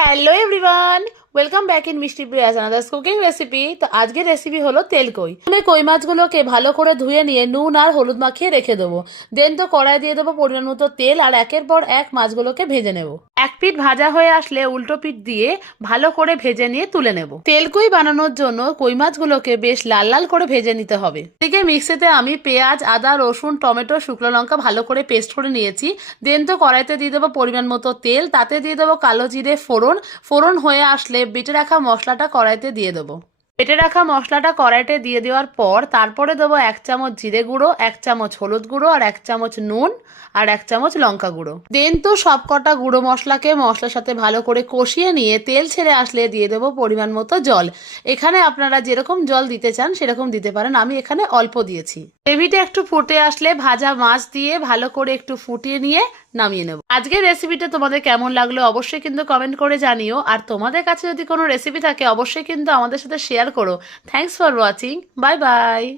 Hello everyone, welcome back in মিষ্টি Prius another cooking recipe. তো আজকের রেসিপি হলো তেল কই। আমি কই মাছগুলোকে ভালো করে ধুয়ে নিয়ে নুন আর হলুদ মাখিয়ে রেখে দেবো। দেন তো কড়াই দিয়ে দেবো পরিমাণ মতো তেল আর একের পর এক মাছগুলোকে ভেজে নেব। এক পিঠ ভাজা হয়ে আসলে উল্টো পিঠ দিয়ে ভালো করে ভেজে নিয়ে তুলে নেব। তেল কই বানানোর জন্য কই মাছগুলোকে বেশ লাল লাল করে ভেজে নিতে হবে। এদিকে মিক্সিতে আমি পেঁয়াজ, আদা, রসুন, টমেটো, শুকনো লঙ্কা ভালো করে পেস্ট করে নিয়েছি। দেন তো কড়াইতে দিয়ে দেবো পরিমাণ মতো তেল, তাতে দিয়ে দেবো কালো জিরে ফোড়ন। ফোড়ন হয়ে আসলে বেটে রাখা মশলাটা কড়াইতে দিয়ে দেবো। বেটে রাখা মশলাটা কড়াইতে দিয়ে দেওয়ার পর তারপরে দেবো 1 চামচ জিরে গুঁড়ো, 1 চামচ হলুদ গুঁড়ো আর 1 চামচ নুন আর 1 চামচ লঙ্কা গুঁড়ো। দেন তো সব কটা গুঁড়ো মশলাকে মশলার সাথে ভালো করে কষিয়ে নিয়ে তেল ছেড়ে আসলে দিয়ে দেবো পরিমাণ মতো জল। এখানে আপনারা যেরকম জল দিতে চান সেরকম দিতে পারেন, আমি এখানে অল্প দিয়েছি। গ্রেভিটা একটু ফুটে আসলে ভাজা মাছ দিয়ে ভালো করে একটু ফুটিয়ে নিয়ে নামিয়ে নেব। আজকের রেসিপিটা তোমাদের কেমন লাগলো অবশ্যই কিন্তু কমেন্ট করে জানিও। আর তোমাদের কাছে যদি কোনো রেসিপি থাকে অবশ্যই কিন্তু আমাদের সাথে শেয়ার করো। Thanks for watching, bye bye.